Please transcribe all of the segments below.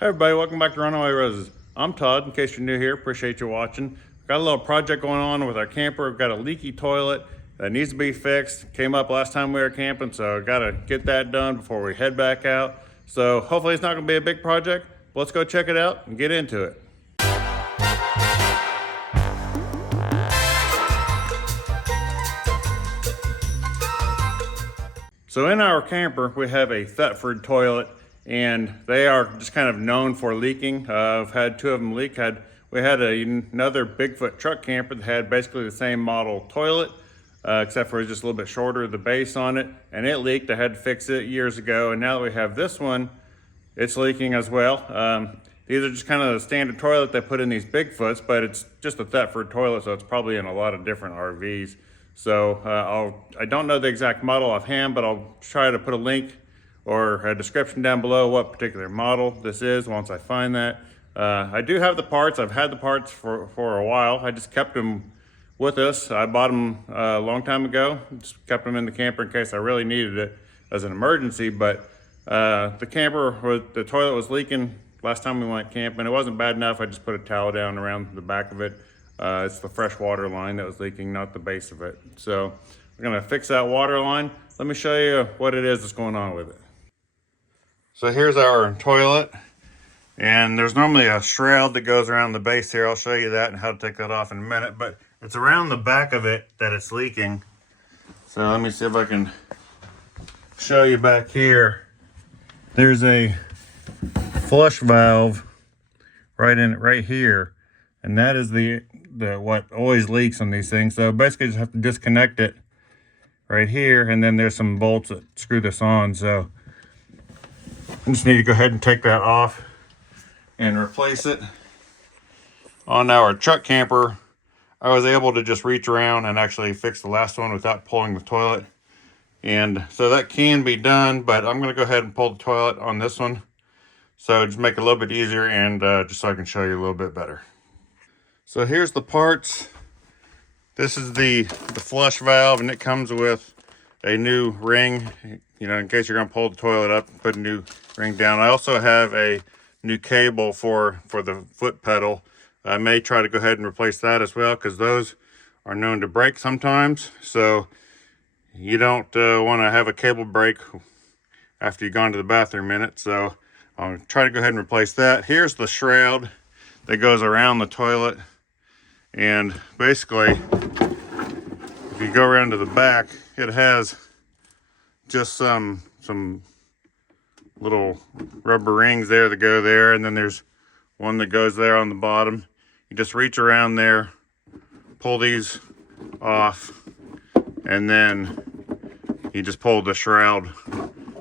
Hey everybody, welcome back to Runaway Roses. I'm Todd, in case you're new here, appreciate you watching. Got a little project going on with our camper. We've got a leaky toilet that needs to be fixed. Came up last time we were camping, so gotta get that done before we head back out. So hopefully it's not gonna be a big project, but let's go check it out and get into it. So in our camper, we have a Thetford toilet, and they are just kind of known for leaking. I've had two of them leak. We had another Bigfoot truck camper that had basically the same model toilet, except for it was just a little bit shorter, the base on it, and it leaked. I had to fix it years ago, and now that we have this one, it's leaking as well. These are just kind of the standard toilet they put in these Bigfoots, but it's just a Thetford toilet, so it's probably in a lot of different RVs. So I don't know the exact model offhand, but I'll try to put a link or a description down below what particular model this is once I find that. I do have the parts. I've had the parts for a while. I just kept them with us. I bought them a long time ago. Just kept them in the camper in case I really needed it as an emergency. But the toilet was leaking last time we went camping. It wasn't bad enough. I just put a towel down around the back of it. It's the fresh water line that was leaking, not the base of it. So we're gonna fix that water line. Let me show you what it is that's going on with it. So here's our toilet, and there's normally a shroud that goes around the base here. I'll show you that and how to take that off in a minute, but it's around the back of it that it's leaking. So let me see if I can show you back here. There's a flush valve right here, and that is the what always leaks on these things. So basically just have to disconnect it right here, and then there's some bolts that screw this on. So I just need to go ahead and take that off and replace it. On our truck camper, I was able to just reach around and actually fix the last one without pulling the toilet. And so that can be done, but I'm gonna go ahead and pull the toilet on this one. So just make it a little bit easier, and just so I can show you a little bit better. So here's the parts. This is the flush valve, and it comes with a new ring, you know, in case you're gonna pull the toilet up and put a new ring down. I also have a new cable for the foot pedal. I may try to go ahead and replace that as well, because those are known to break sometimes. So you don't want to have a cable break after you've gone to the bathroom in it. So I'll try to go ahead and replace that. Here's the shroud that goes around the toilet. And basically, if you go around to the back, it has just some little rubber rings there that go there, and then there's one that goes there on the bottom. You just reach around there, pull these off, and then you just pull the shroud,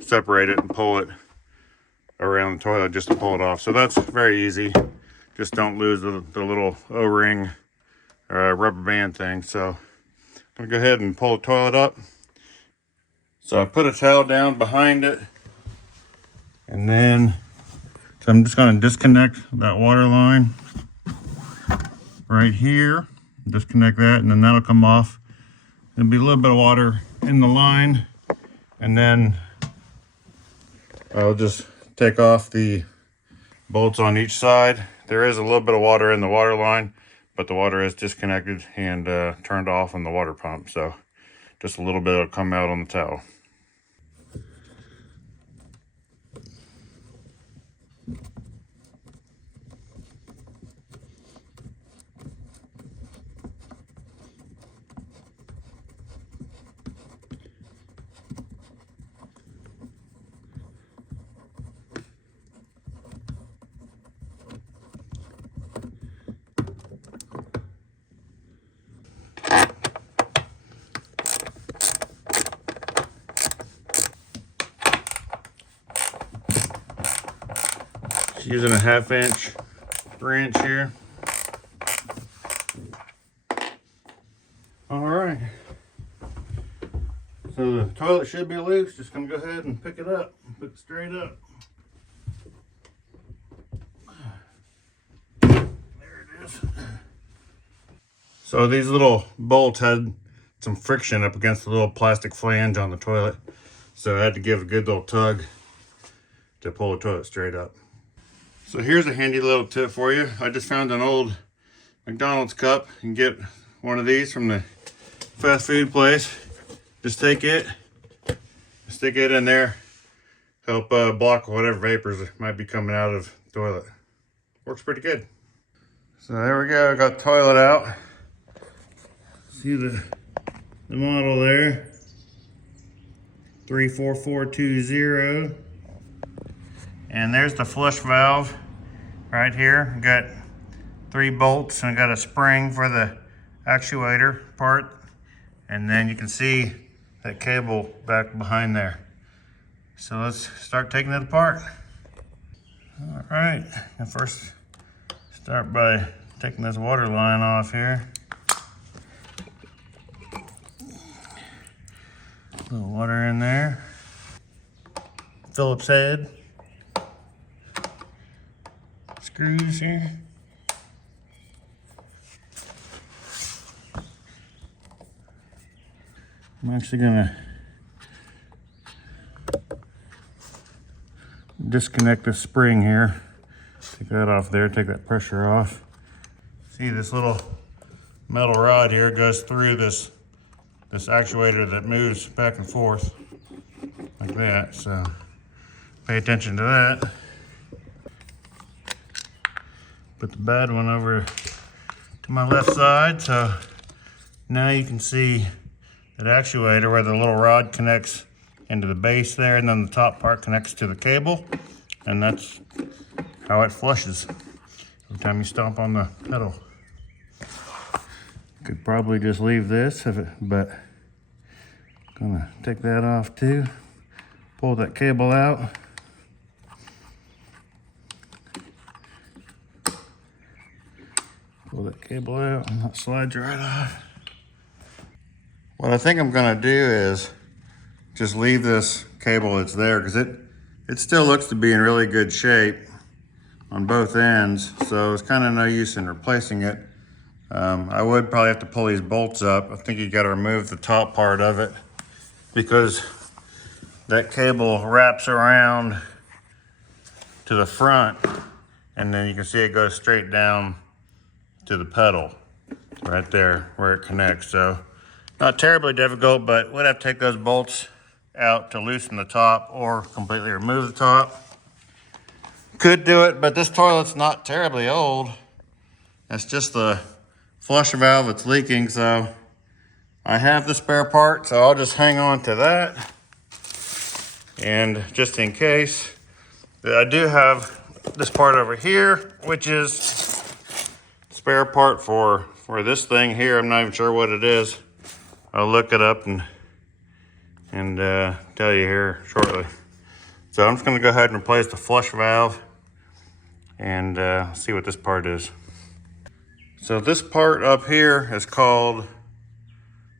separate it, and pull it around the toilet just to pull it off. So that's very easy. Just don't lose the little O-ring rubber band thing. So I'm gonna go ahead and pull the toilet up. So I put a towel down behind it, and then so I'm just gonna disconnect that water line right here. Disconnect that, and then that'll come off. There'll be a little bit of water in the line, and then I'll just take off the bolts on each side. There is a little bit of water in the water line, but the water is disconnected and turned off on the water pump. So just a little bit will come out on the towel. Using a 1/2 inch wrench here. All right. So the toilet should be loose. Just gonna go ahead and pick it up, pick it straight up. There it is. So these little bolts had some friction up against the little plastic flange on the toilet. So I had to give a good little tug to pull the toilet straight up. So here's a handy little tip for you. I just found an old McDonald's cup. You can get one of these from the fast food place. Just take it, stick it in there, help block whatever vapors that might be coming out of the toilet. Works pretty good. So there we go, I got the toilet out. See the model there, 34420. And there's the flush valve right here. Got 3 bolts and got a spring for the actuator part. And then you can see that cable back behind there. So let's start taking it apart. All right, and first start by taking this water line off here. A little water in there. Phillips head. Screws here. I'm actually gonna disconnect the spring here. Take that off there, take that pressure off. See this little metal rod here goes through this actuator that moves back and forth like that, so pay attention to that. Put the bad one over to my left side, so now you can see that actuator where the little rod connects into the base there, and then the top part connects to the cable, and that's how it flushes every time you stomp on the pedal. Could probably just leave this, but I'm gonna take that off too. Pull that cable out. Pull that cable out and that slides right off. What I think I'm gonna do is just leave this cable that's there, because it still looks to be in really good shape on both ends, so it's kind of no use in replacing it. I would probably have to pull these bolts up. I think you got to remove the top part of it, because that cable wraps around to the front, and then you can see it goes straight down to the pedal right there where it connects. So not terribly difficult, but we'd have to take those bolts out to loosen the top or completely remove the top. Could do it, but this toilet's not terribly old. That's just the flush valve that's leaking, so I have the spare part, so I'll just hang on to that. And just in case, I do have this part over here, which is spare part for this thing here. I'm not even sure what it is. I'll look it up and tell you here shortly. So I'm just gonna go ahead and replace the flush valve and see what this part is. So this part up here is called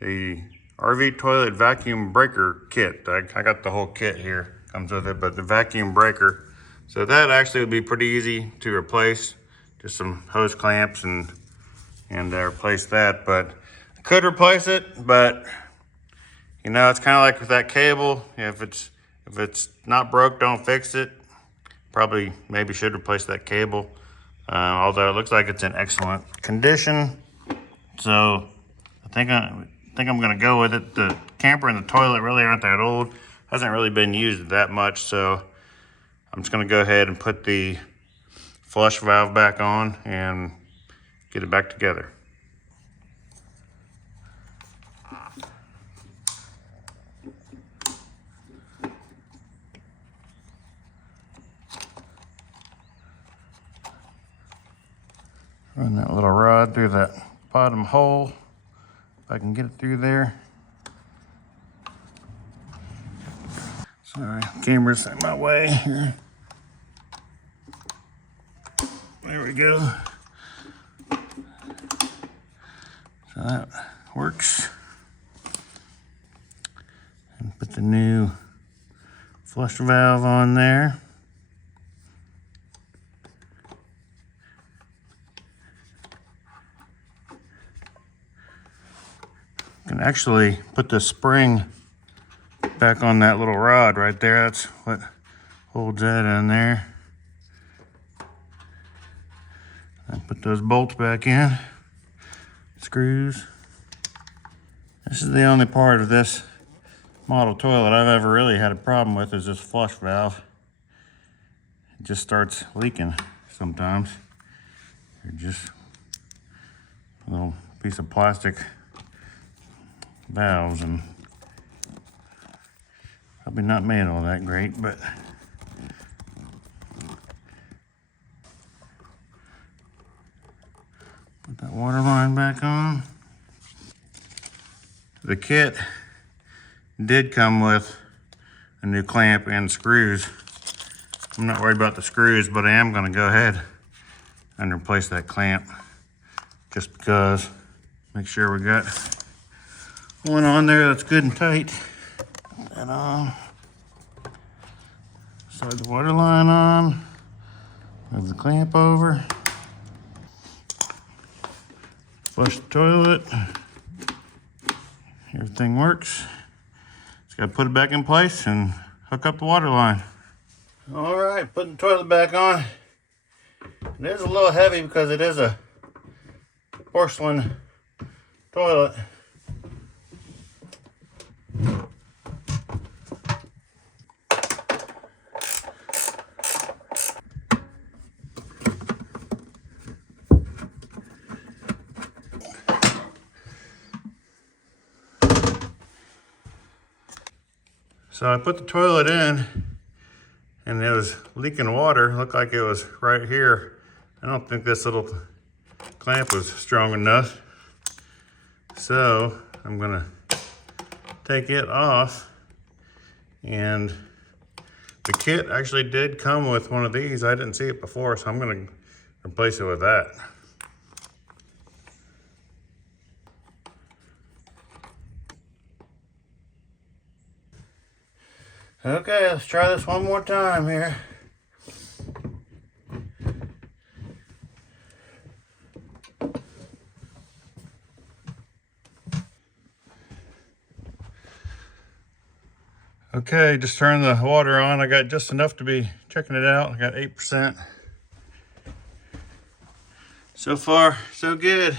the RV toilet vacuum breaker kit. I got the whole kit here, comes with it, but the vacuum breaker. So that actually would be pretty easy to replace. Just some hose clamps and replace that. But I could replace it, but you know, it's kind of like with that cable. If it's not broke, don't fix it. Probably maybe should replace that cable. Although it looks like it's in excellent condition. So I think I'm gonna go with it. The camper and the toilet really aren't that old. Hasn't really been used that much, so I'm just gonna go ahead and put the flush valve back on and get it back together. Run that little rod through that bottom hole, if I can get it through there. Sorry, camera's in my way here. There we go. So that works. And put the new flush valve on there. Can actually put the spring back on that little rod right there. That's what holds that in there. I put those bolts back in, screws. This is the only part of this model toilet I've ever really had a problem with is this flush valve. It just starts leaking sometimes. It's just a little piece of plastic valves and probably not made all that great, but put that water line back on. The kit did come with a new clamp and screws. I'm not worried about the screws, but I am going to go ahead and replace that clamp just because. Make sure we got one on there that's good and tight. Put that on. Slide the water line on. Move the clamp over. Flush the toilet. Everything works. Just gotta put it back in place and hook up the water line. All right, putting the toilet back on. It is a little heavy because it is a porcelain toilet. So I put the toilet in and it was leaking water. It looked like it was right here. I don't think this little clamp was strong enough. So I'm gonna take it off, and the kit actually did come with one of these. I didn't see it before, so I'm gonna replace it with that. Okay, let's try this one more time here. Okay, just turned the water on. I got just enough to be checking it out. I got 8%. So far, so good.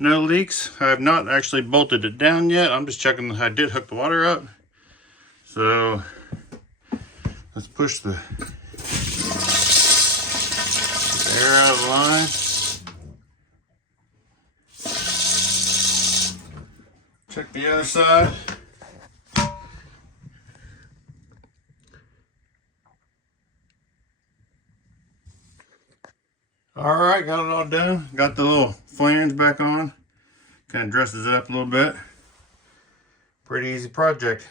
No leaks. I have not actually bolted it down yet. I'm just checking that I did hook the water up. So let's push the air out of the line. Check the other side. All right, got it all done. Got the little flange back on. Kind of dresses it up a little bit. Pretty easy project.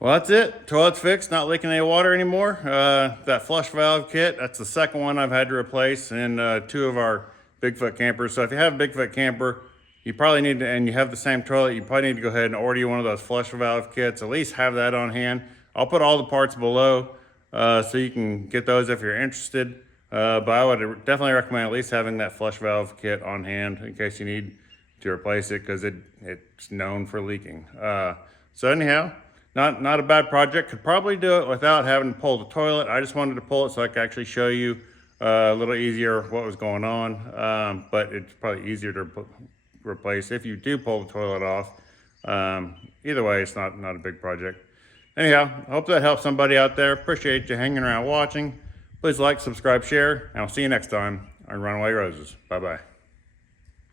Well, that's it. Toilet's fixed, not leaking any water anymore. That flush valve kit, that's the second one I've had to replace in 2 of our Bigfoot campers. So if you have a Bigfoot camper, you probably need to, and you have the same toilet, you probably need to go ahead and order you one of those flush valve kits. At least have that on hand. I'll put all the parts below so you can get those if you're interested. But I would definitely recommend at least having that flush valve kit on hand in case you need to replace it, because it's known for leaking. So anyhow, not a bad project. Could probably do it without having to pull the toilet. I just wanted to pull it so I could actually show you a little easier what was going on. But it's probably easier to replace if you do pull the toilet off. Either way, it's not a big project. Anyhow, I hope that helps somebody out there. Appreciate you hanging around watching. Please like, subscribe, share, and I'll see you next time on Runaway Roses. Bye-bye.